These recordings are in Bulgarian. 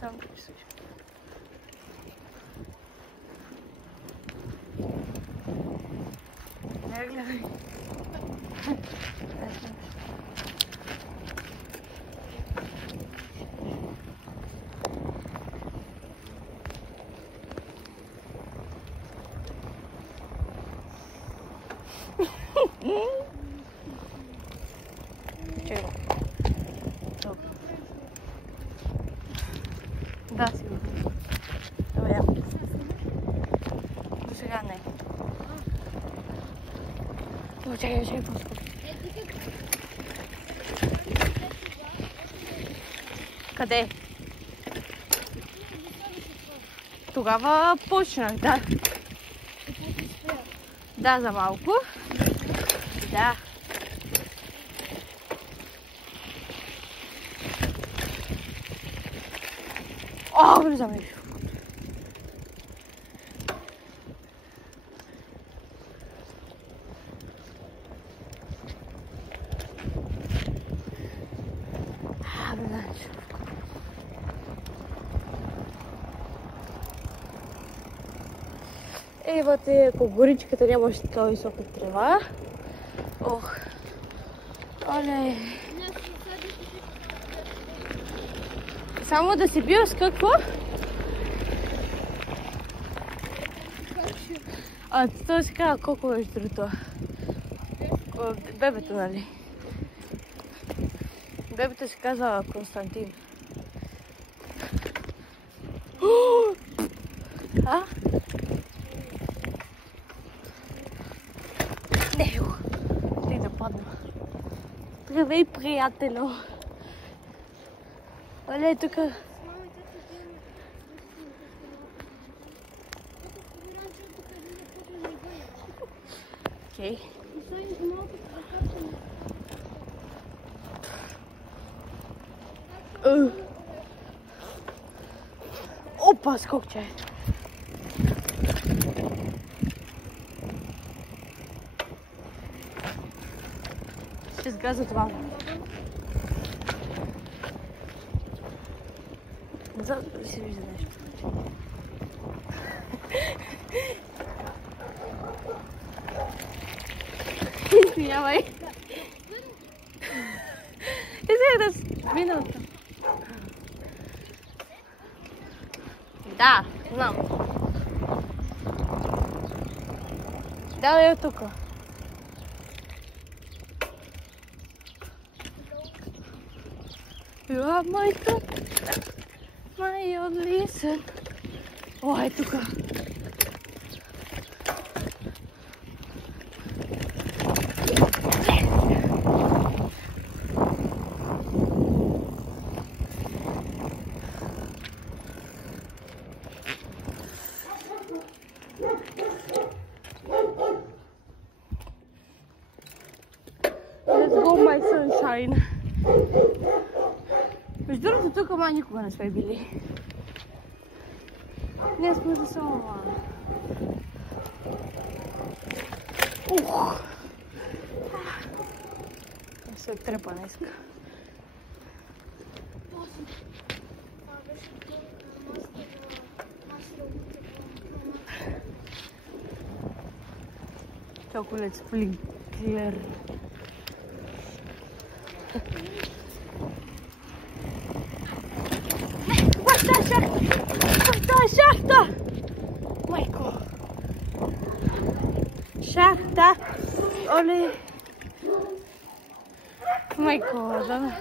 Само да слушам. Не гледай. Чего? Да, сигурно. Добре. До сега не. Чакай, по-скоро. Къде? Тогава почнах, да. Да, за малко. Да. О, влизаме. Евате, по горичката нямаше така висока трева. Ох. Оле. Само да си бил с какво? Това се казва колко беше другото? Бебето, нали? Бебето се казва Константин. А? Нео! Ти да падна. Здравей, приятелю! Оле, тук... Окей. Опа, скокче! Ще сгаза това. За да се вижда нещо. Извинявай. Извинявай да миналата. Да, знам. Да, е тук. You are my cup, my only son. О, е тук. Let's go, my sunshine. Между другото, тук май никога не сме били. Ние сме за само мама. Ух! Се трепа днеска. Chocolate sprinkler. Шахта! Майко! Шахта! Оле! Майко, да.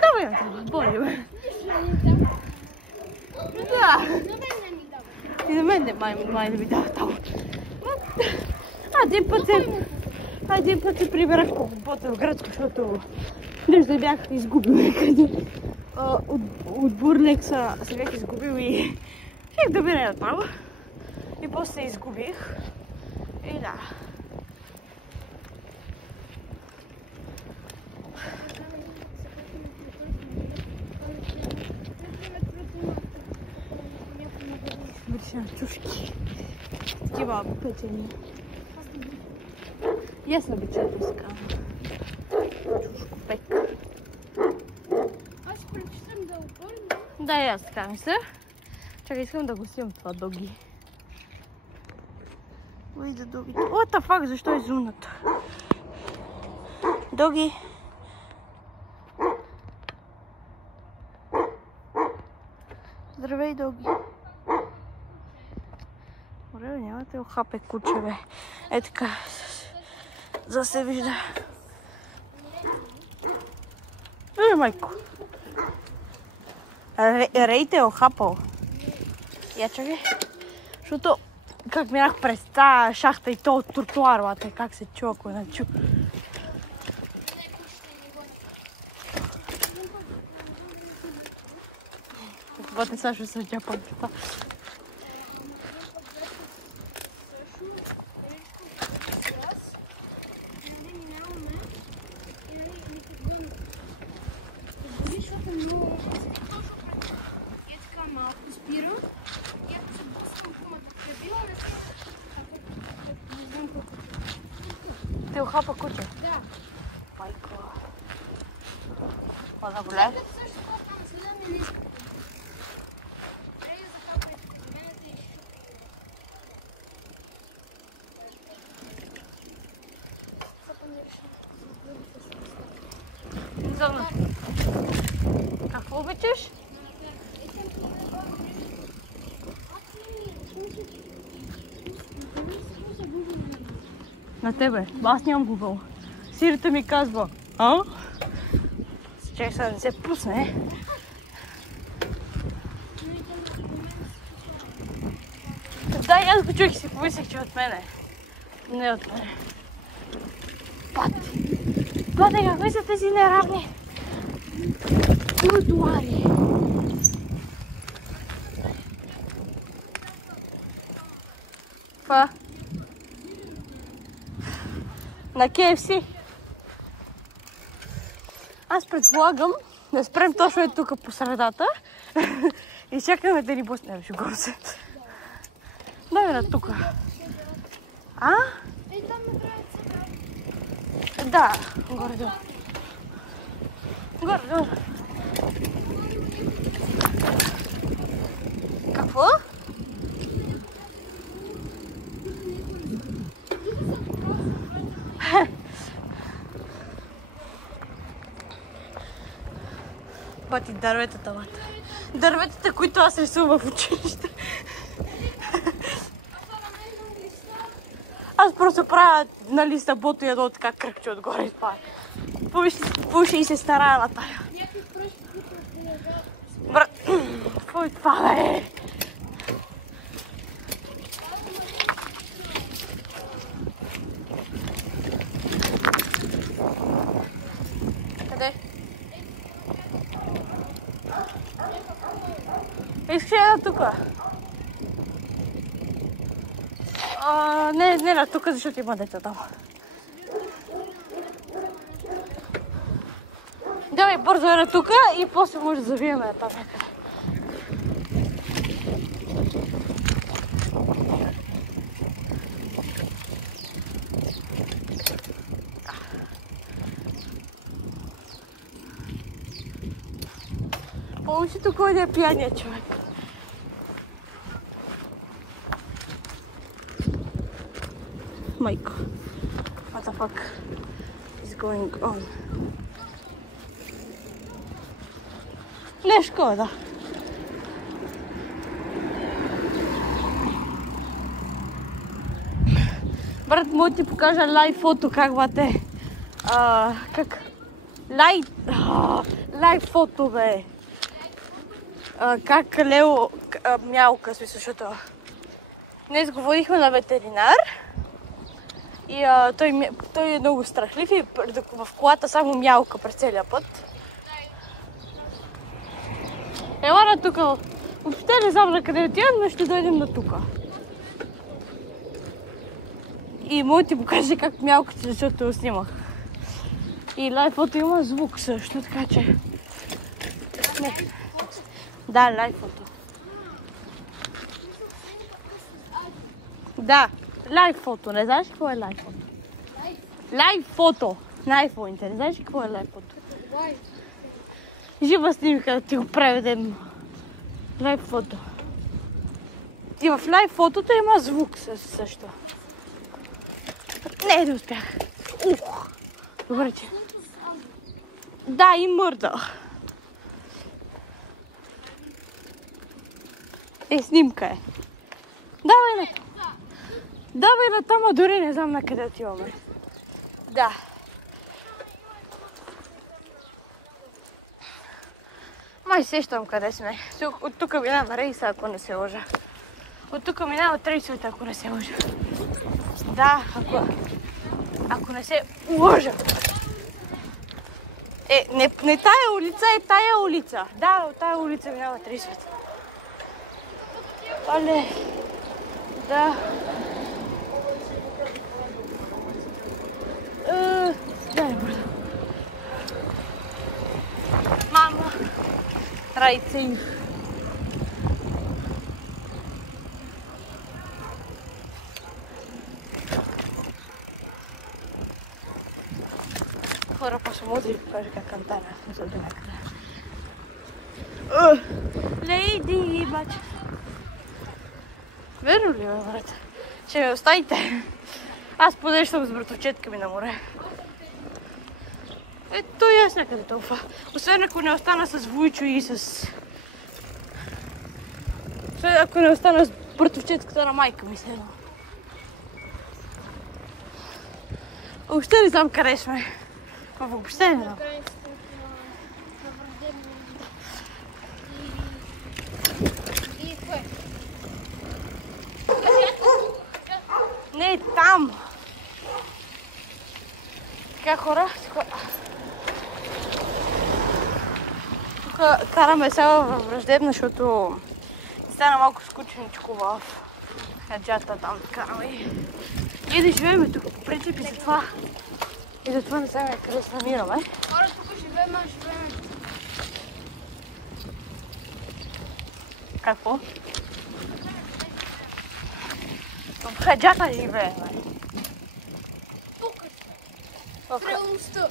Давай, болим. Да. И на мен не май да ми дава там. Един път се прибирах по работа в градско, защото нещо бях изгубил някъде. От бурлекса се бях изгубил и бях да бира там. И после се изгубих. И да. Върши на чушки. Такива печени. И аз обичам да скам. Хапек. Аз предпочитам да оформя. Да, и аз така мисля. Чакай, искам да го снимам това доги. Вижда догите. What the fuck, защо е зуната? Доги. Здравей, доги. Добре, нямате охапе куче, бе. Е така. За се вижда. Майко. Рейте е охапал. Я чакай. Защото как минах през тази шахта и то от тротуарвата, как се чува, ако не чу. Вътре сега ще се отчапам. Ти охапа куче? Да. Майко. Мога гуляй? Също там седа ми не иска. Трябва да захапайте коменете и шукай. Какво обичаш? На тебе. Аз нямам Google. Сирата ми казва. А? Чакай сега да не се пусне. Да, и аз го чух и си помислих, че от мене. Не от мене. Пати. Пати, какви са тези неравни тротуари? Па? На KFC. Аз предполагам да спрем точно е тук по средата и чакаме да ни босне. Шегувам се. Дай на тук. А? Ей, там направят сега. Да, горе-долу. Горе-долу. Какво? Бати дърветата, бати. Дърветата, които аз рисувам в училище. Аз просто правя на листа бото и едно така кръгче отгоре и това. Пуши и се старая на тая. Брат, какво е това, бе? Къде? Искаш да тука? Не на тука, защото има деца там. Давай бързо е на тука и после може да завиеме там някъде. Помощи тук да е пияния човек. Майко, what the fuck is going on? Не шкода. Брат, мога ти покажа лайв фото как бате. Как? Лайв фото, бе. Как Лео мялка, смисъл, защото днес го водихме на ветеринар и той е много страхлив и в колата само мялка през целия път. Ела на тука. Въобще не знам на къде отивам, но ще дойдем на тука. И мога ти покажа как мялката, защото снимах. И лайв фото има звук също, така че... Не. Да, лайв фото. Да, лайв фото. Не знаеш какво е лайв фото? Лайв фото. на айфоните. Не знаеш ли какво е лайфото? Давай. Жива снимка да ти го преведем. Лайв фото. И в лайв фотото има звук също. Не успях. Ух! Добре, че. Да, и мърда. Снимка е. Давай на там, а дори не знам на къде отиваме. Да. Май сещам къде сме. От тук минава рейса, ако не се лъжа. От тук минават рейсовете, ако не се лъжа. Да, ако не се лъжа. Не тая улица, е тая улица. Да, от тая улица минават рейсовете. Але, да. Дай бързо. Мама, райцин. Хора посмотри, покажи как кантара. Лейди, баче. Верно ли, бе, брат? Ще ме оставите. Аз подещам с братовчетка ми на море. Ето и аз някъде толкова. Освен ако не остана с Войчо и с... Освен ако не остана с братовчетката на майка ми седно. Въобще не знам къде сме. Въобще не знам. Не, там! Така, хора, тук караме сега във Враждебна, защото стана малко скучничко в хаджата там да караме. Ние да живеем тук по принцип и затова не знаем къде се намираме. Хора, тук живеем. Какво? В хаджата живеем. Тук сме. В реалността.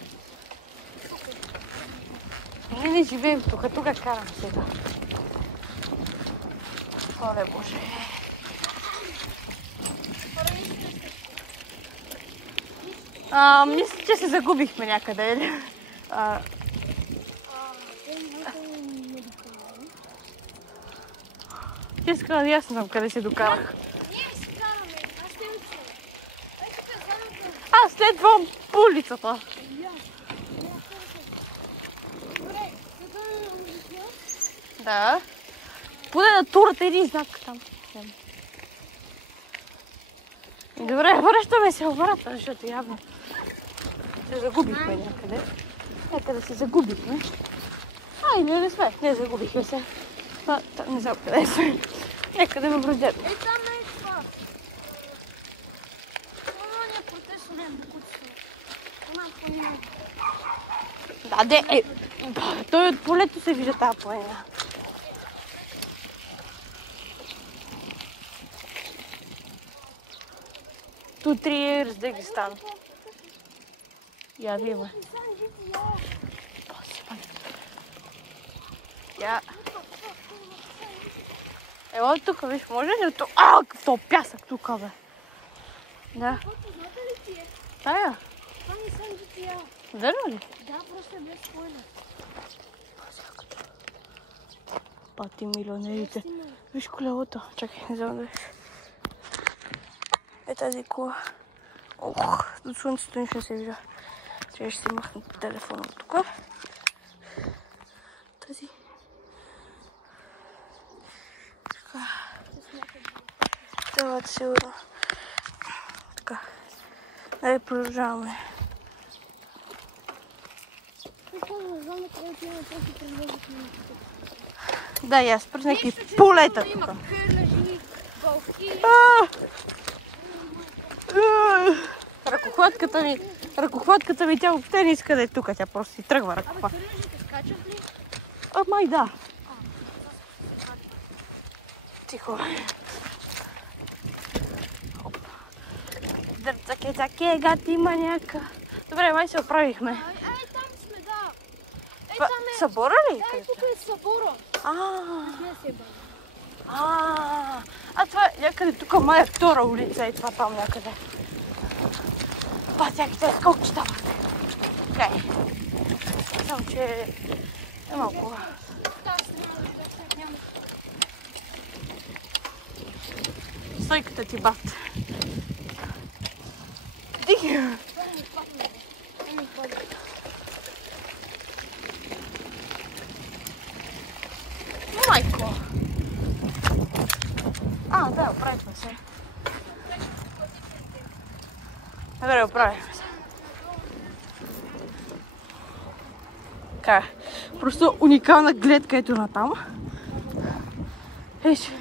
Ние не живеем тук караме сега. Оле Боже. Мисля, че се загубихме някъде. Честно, аз не знам къде се докарах. Ние си караме. Аз те уча. Аз следвам по улицата. Добре, сега е улица. Да. Поне на турата един знак там. Добре, връщаме се обратно, защото явно се загубихме някъде. Някъде се загубихме. Или не сме. Не загубихме се. Не знам къде сме. Някъде ме Враждебна. Там е това. Това не е протест, не е букуци. Да, той от полето се вижда тази планина. Тут е Узбекистан. Я видимо. Я. Ево тук, виж, може ли тук? Какъв пясък тук, бе. Да. Знаете ли ти е? Тая? Това не съм GTA. Верно ли? Да, просто е без спойлер. Пати милионерите. Виж колелото. Чакай, не знам да виж. Е тази кола. Ох, от слънцето нищо не се вижда. Трябва ще си махна телефона от тук. Тази. Така. Това е сигурно. Така. Дай продължаваме. Да, и аз през някакви полета тук. Има кърлежи, бълки. Ръкохватката ми, тя въобще не иска да е тук, тя просто си тръгва ръкохватката. Кърлежите скачат ли? Май да. Тихо. Цаке, гати маняка. Добре, май се оправихме. Ай, там сме, да. Ей, Това там е. събора ли? Ей, тук е събора. Не сме се бали. А това някъде тук май е втора улица и това там някъде. Всяките сколки стават. Окей. Само, че е малко. Тази страна да няма. Стойката ти бат. Дихи! Майко! Да, оправихме се. Добре, оправихме се. Така, просто уникална гледка ето на там. Виж.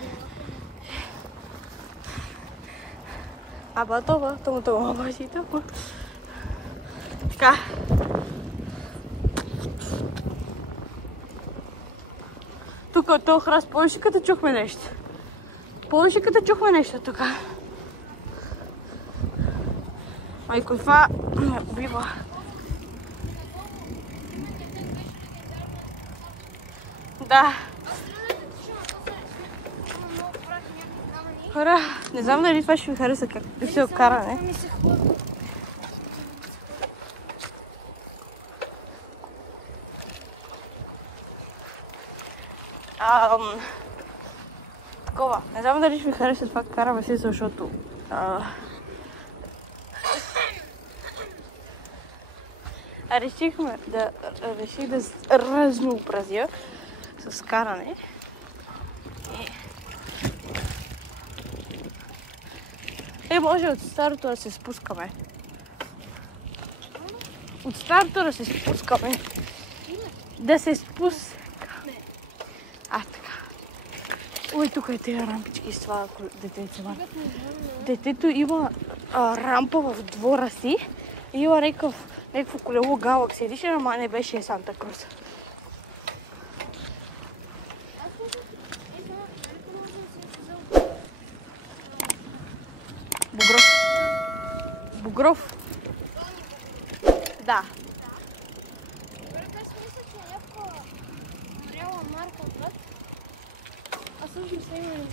Това, така. Тук от този храст повече като чухме нещо. Повече като чухме нещо тук. Майко, това ме убива. Да. Хора, не знам дали това ще ви хареса как да се окаране. Такова. Не знам дали ще ви хареса това караме си, защото реших да разнообразя с каране. Може от старото да се спускаме. От старото да се спускаме. Да се спускаме. Така. Ой, тук е тези рампички с това детето. Детето има рампа в двора си. И има някакво колело Galaxy Edition, ама не беше Санта Крус. Бугров? Да. Аз мисля, че е някаква реална марка отвъд. Аз също се имам.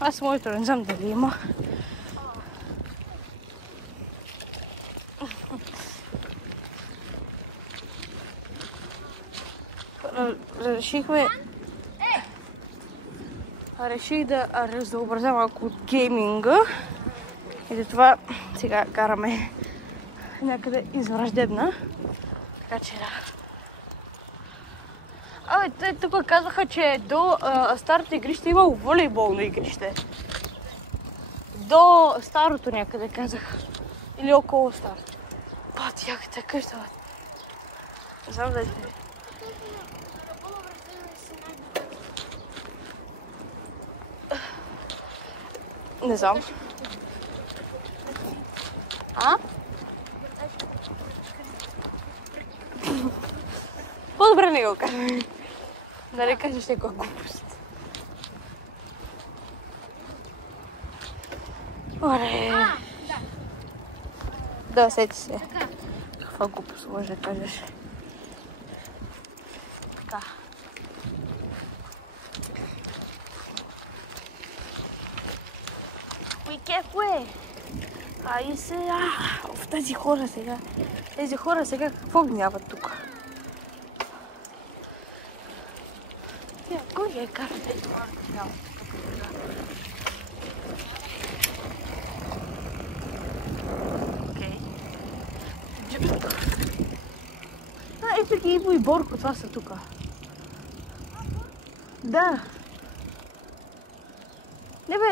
Аз моето не знам дали има. Реших да разнообразя малко от гейминга. И затова сега караме някъде извънредна. Така че да. Те тук казаха, че до старото игрище имало волейболно игрище. До старото някъде казаха. Или около старото. Яката къща. Не знам дали. Не знам. По-добре не го кажа. Да не кажеш някаква глупост. Оле. Да, сети се. Каква глупост може да кажеш. Така. Кефе! И сега... Тези хора сега какво гняват тук? Кой е карате това? Окей. Ето ги Иво и Борко, това са тук. Да. Не бе,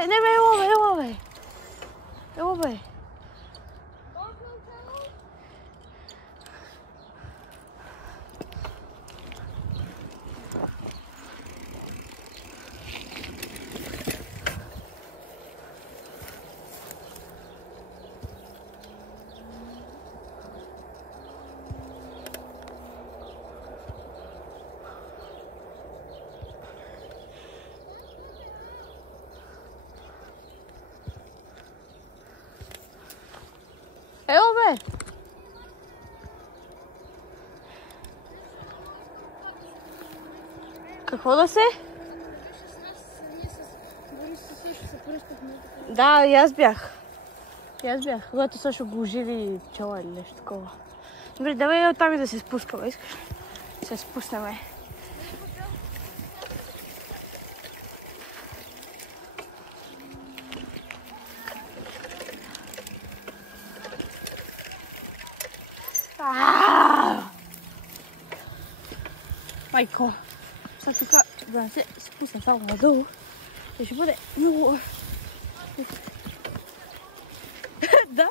ело бе. бе? Какво да се? Да, и аз бях. Когато също го оживи пчела или нещо такова. Добре, давай оттам и да се спускаме, искаш? Се спуснем. Майко, сега тук да се спусна само надолу и ще бъде много... Да.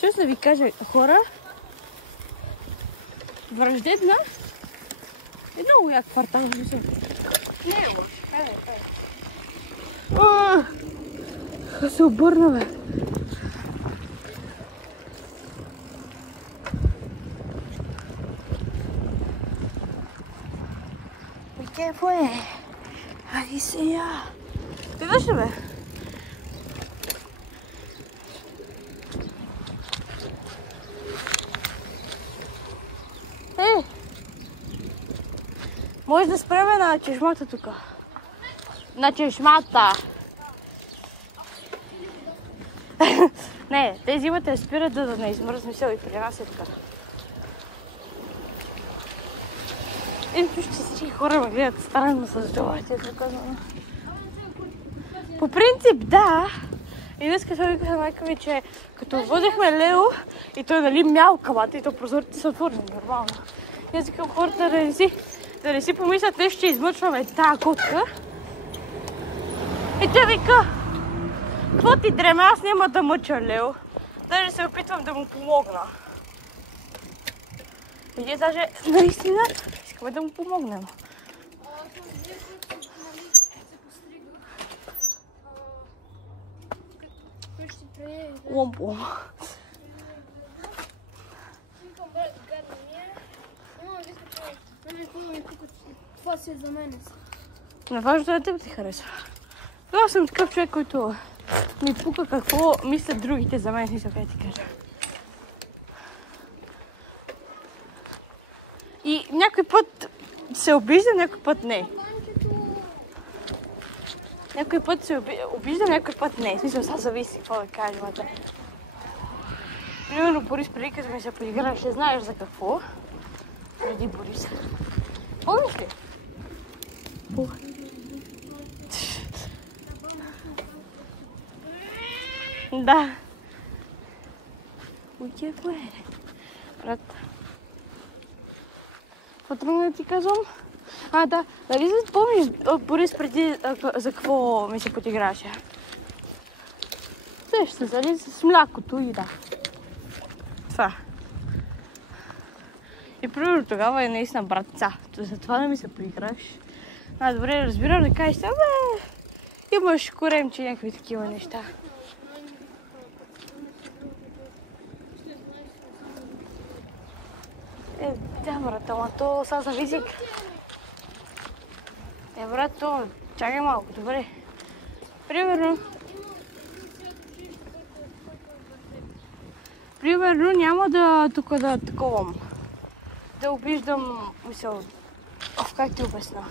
Честно ви кажа, хора, Враждебна е много як квартал. Не е лошо. Се обърна, бе. ¿Qué fue? Ahí sí ya. Виждаш ли, бе? Може да спреме на чешмата тук. На чешмата. Не, те зимата спират да не измръзне и при нас е така. Чуш, че всички хора ме гледат странно с джобите. По принцип, да. И днес като викаха майка ми, че като водехме Лео и той нали мял кабата и то прозорите са отворени нормално. И аз викам хората да не си помислят нещо, че измъчваме тази котка. И той вика, какво ти дреме, аз няма да мъча Лео. Даже се опитвам да му помогна. И ние даже наистина искаме да му помогнем. Ломпо. Това си е за мен. Важно да теб ти харесва. Аз съм такъв човек, който ми пука какво мислят другите за мен, смисъл, как ти кажа. И някой път се обиждам, някой път не. Някой път се обиждам, някой път не. В смисъл, сега зависи какво да кажем. Примерно Борис преди като ми се подиграваше, знаеш за какво? Преди Борис. Помниш ли? Да. Уйде, кое е? Брат. По-трудно да ти казвам? Да. Дали се помниш Борис преди за какво ми се подиграваше? Сеща се, нали? С млякото и да. Това. И примерно тогава е наистина братца. Затова да ми се подиграваш. Добре, разбирам да кажеш, имаш коремче и някакви такива неща. Да, брат, ама то сега зависи. Брат, то чакай малко, добре. Примерно няма да тук да таковам. Да обиждам, мисъл, как ти обясна?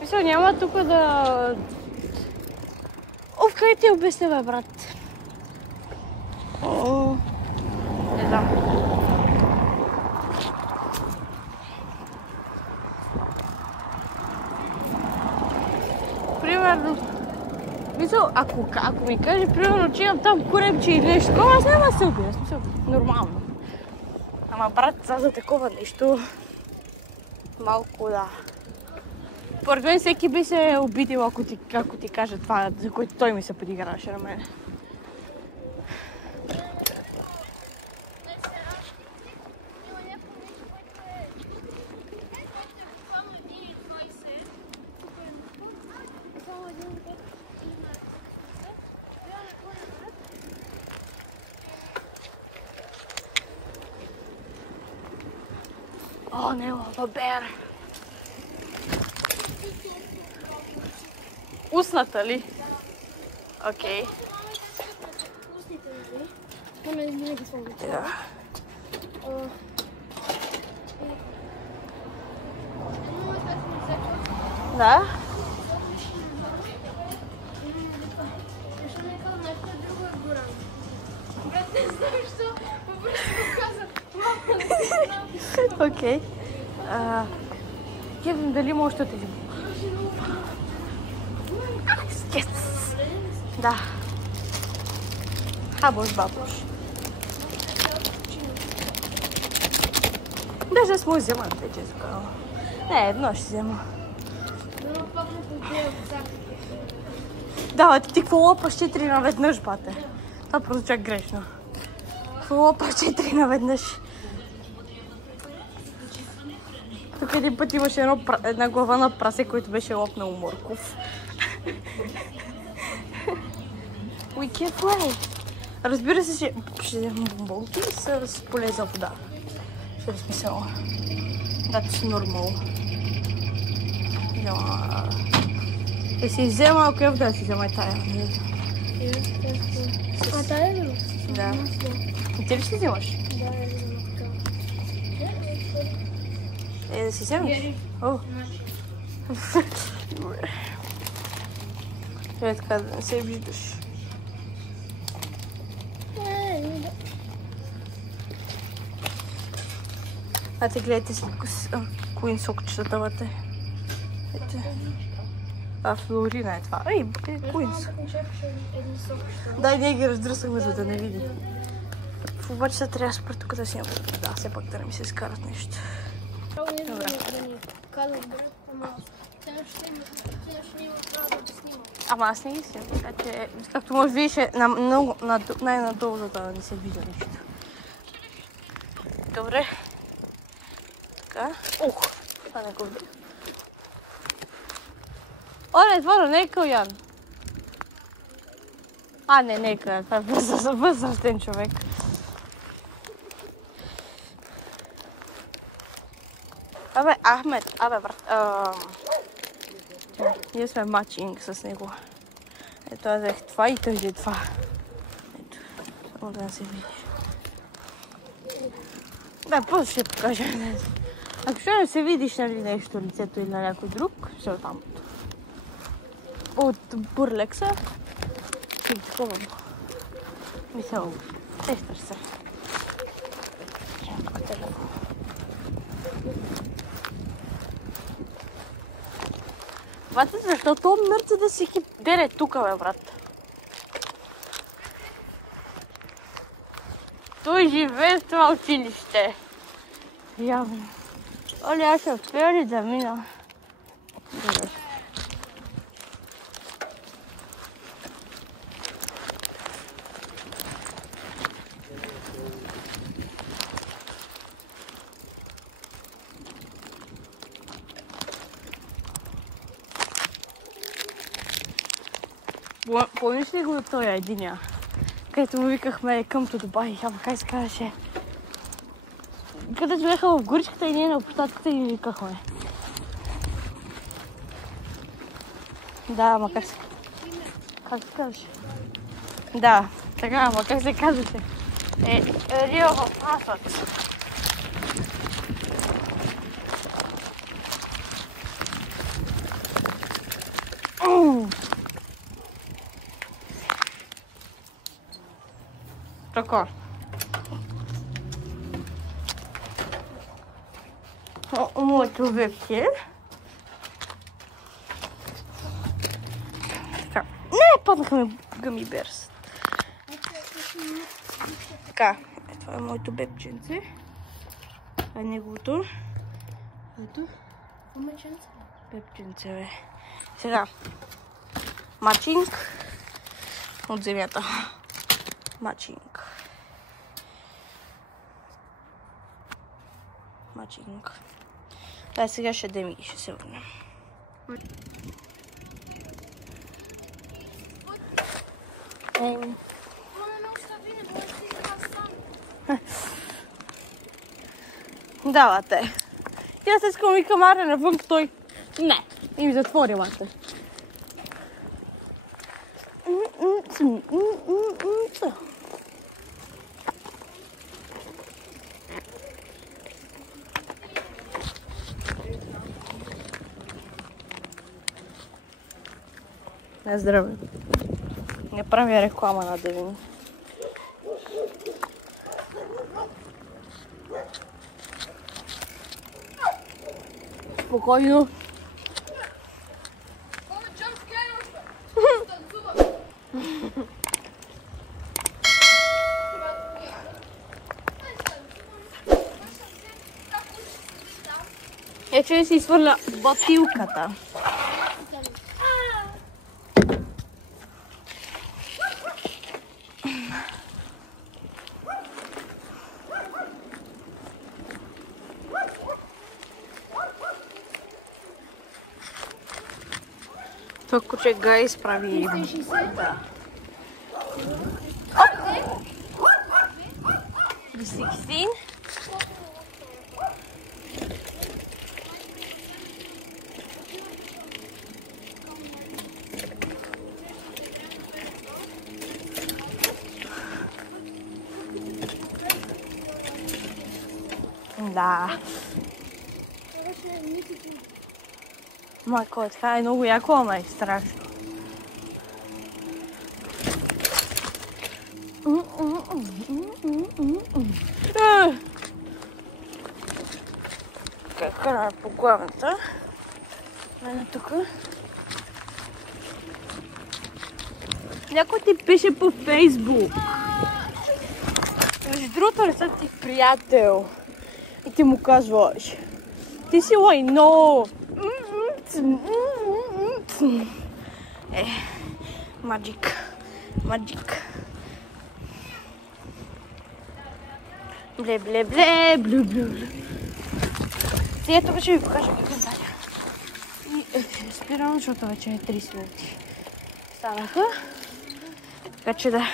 Мисъл, няма тук да... как ти обясня, бе, брат? Не знам. Примерно, мисъл, ако ми каже, примерно, че имам там коремче или нещо такова, аз няма да се обидя, смисъл, нормално. Ама брат, за такова нещо, малко да. Поред мен всеки би се обидил, ако ти каже това, за което той ми се подиграваше на мен. О, не, бабер. Устната ли? Окей. Устните ли? Не ги слагам. Да. Окей. Кевин, дали може да отидем? Yes. Да. Хабош, бабош. Даже smo взема, те че сказала. Не, едно ще взема. Да, ти какво лопаш 4 наведнъж, бате? Това прозвуча грешно. Какво лопаш 4 наведнъж? Тук един път имаше една глава на прасе, който беше лопнал морков. We can fly. Разбира се, ще вземем бомболки с поле за вода. Ще е смисъл. That's normal. Да си взема, ако я да си взема и тая. А тая ли? Да. И ти ли ще вземаш? Да, я взема така. Да си вземеш? О. Е така да не се виждаш. Ате, гледайте си кои сокчета, бате. Ете. Флорина е това. Ей, Куинс. Да, ние ги раздръсахме, за да не видим. Обаче се трябва според тук да си имам. Да, все пак да не ми се изкарат нещо. Добре. Ама аз не ги снимам, така че, както може да видиш, най-надолу, за да не се вижда нещо. Добре. Така. Ух, това не го видя. Оле, това не е Калян. Не е Калян, това е възрастен човек. Абе, Ахмед, брат. Ние сме матчинг с него. Ето, аз взех това и той взе това. Ето, само да не се видиш. Да, после ще покажа. Ако ще не се видиш, нали, нещо, лицето или на някой друг, ще е там. От бурлекса. И такова. Мисъл, тестър се. Бате, защото Мерцедес си дере тука, бе, брат. Той живее в това училище. Явно. Оле, аз ще успея ли да мина? Добре. Помниш ли го този единия? Където му викахме Come to Dubai, ама как се казваше? Където бяха в горичката и ние на площадката и ми викахме. Да, ама как се казваше? Да, така, ама как се казваше? Рио в Асфалт. Така. Моето вебки. Така. Не, паднаха ми гъми берс. Така. Това е моето бебченце. Това е неговото. Ето. Бебченце, бе. Сега. Матчинг от земята. Матчинг. Да, сега ще дем и ще се върнем. Да, бате. И аз искам и камара навън, той... Не, и ми затвори, бате. Не здраве. Не правя реклама на Девин. Спокойно. Я че си свърля бутилката. Това куче гайс прави... Да. 16. Да. Майко, така е много яко, ама е страшно. Кара по главната. Ето тук. Някой ти пише по Фейсбук. Между другото, не съм ти приятел. И ти му казваш. Ти си лайно. Маджик. Маджик. Бле, бле, бле, блю, блю, блю. Сега тук ще ви покажа какво правя. И ще спирам, защото вече е 30 минути. Станаха. Така че да.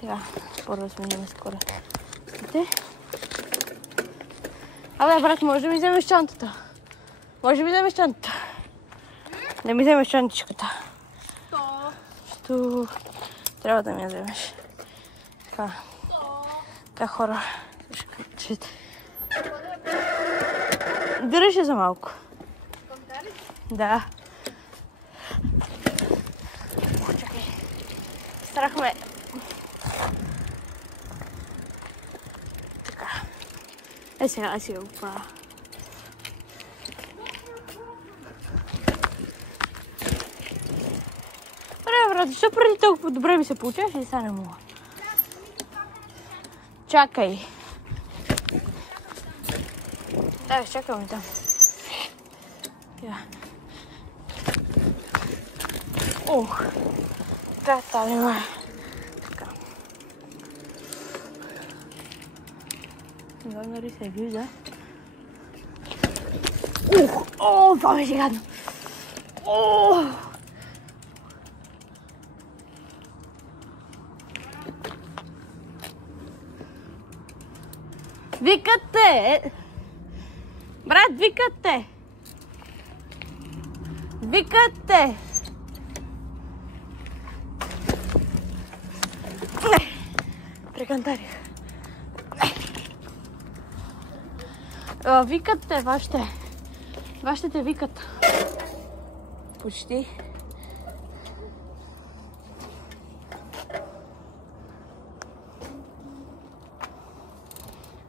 Сега, първо сменяме скоро. Абе, брат, може да ми вземеш чантата? Може да ми вземеш чантата? Да ми вземеш чантичката. Що? Трябва да ми я вземеш. Така. Така, хора. Дръжи за малко. Да. Чакай. Страх ме. Така. Сега го правя. Добре, брат, защо преди толкова добре ми се получаваш и сега не мога? Чакай. Да, чакаме там. Ох, така нема. Така. Нали се вижда. Ух, о, това беше гадно. О! Викате! Брат, викате! Викате! Прекантарих. Викате, вашите. Вашите те викат. Почти.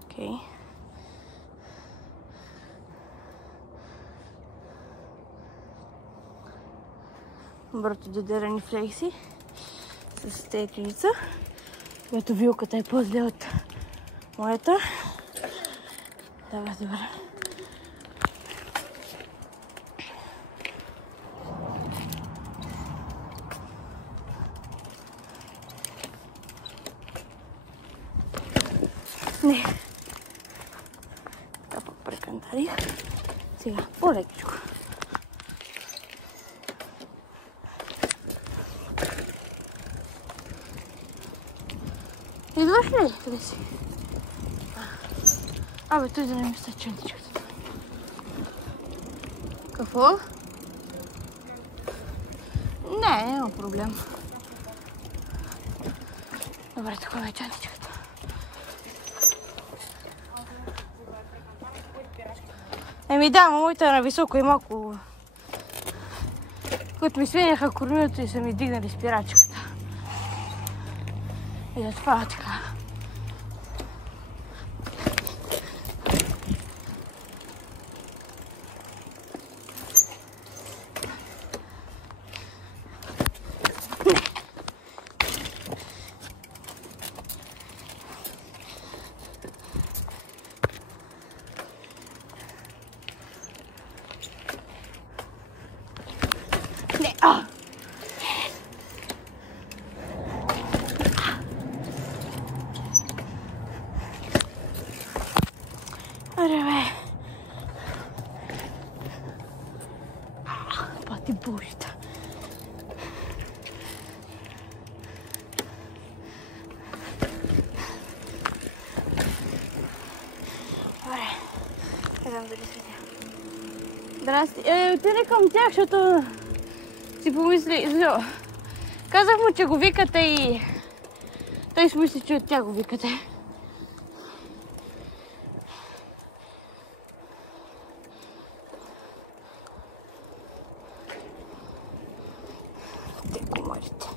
Окей. Бърто додерани флекси с теченица, което вилката е по-зле от моята. Давай, добре. Не. Така пък прекантарих. Сега по-лекичко. Идваш ли? Къде си? Абе, той да не ми става чантичката. Какво? Не, няма проблем. Добре, такова е чантичката. Еми да, моята е нависоко и малко. Когато ми свиняха кормилото и са ми дигнали спирачката. И затова така. Не, Аре, бе. Пати божита. Добре. Не знам дали следя. Здрасти. Отиде към тях, защото си помисли. Казах му, че го викате и той си мисли, че от тях го викате. Те комарите.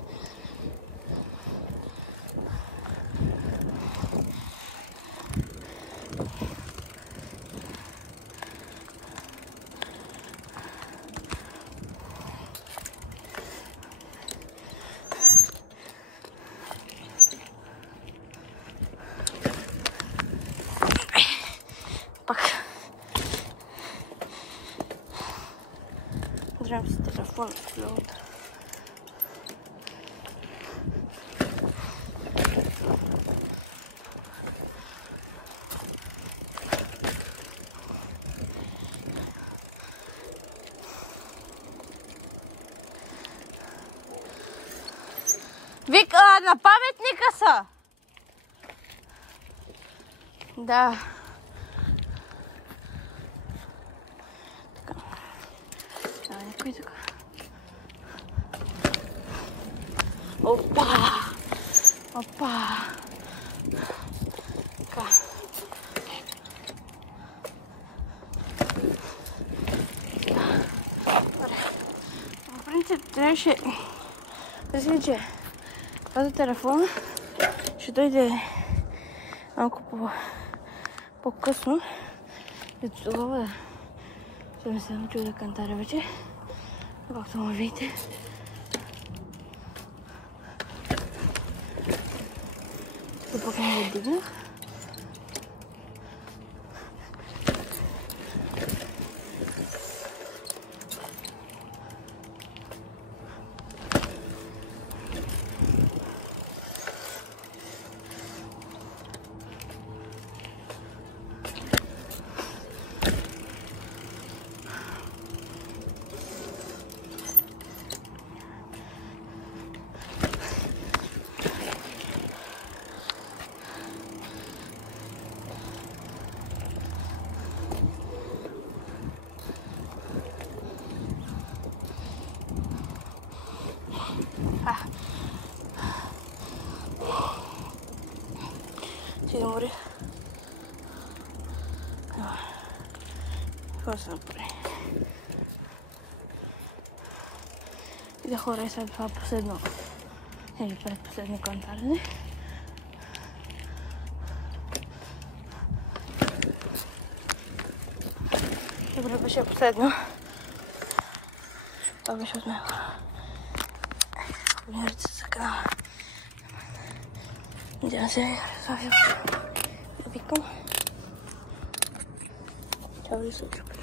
Пак. Дръжам си телефон в лъвата. Вика, на паметника са! Да. Така. Трябва някой така. Опа! Опа! Така. В принцип трябваше да си, че този телефон ще дойде малко по-късно и тогава ще ми се научи да кантаря вече, както му видите. Пък не го дигнах. Си да мори. Какво се направи? И да хора след това последно или предпоследно кантарене. Добре, беше последно. Това беше от него. Абонирайте се за канала. Надявам се да викам. Чао, ви се очаква.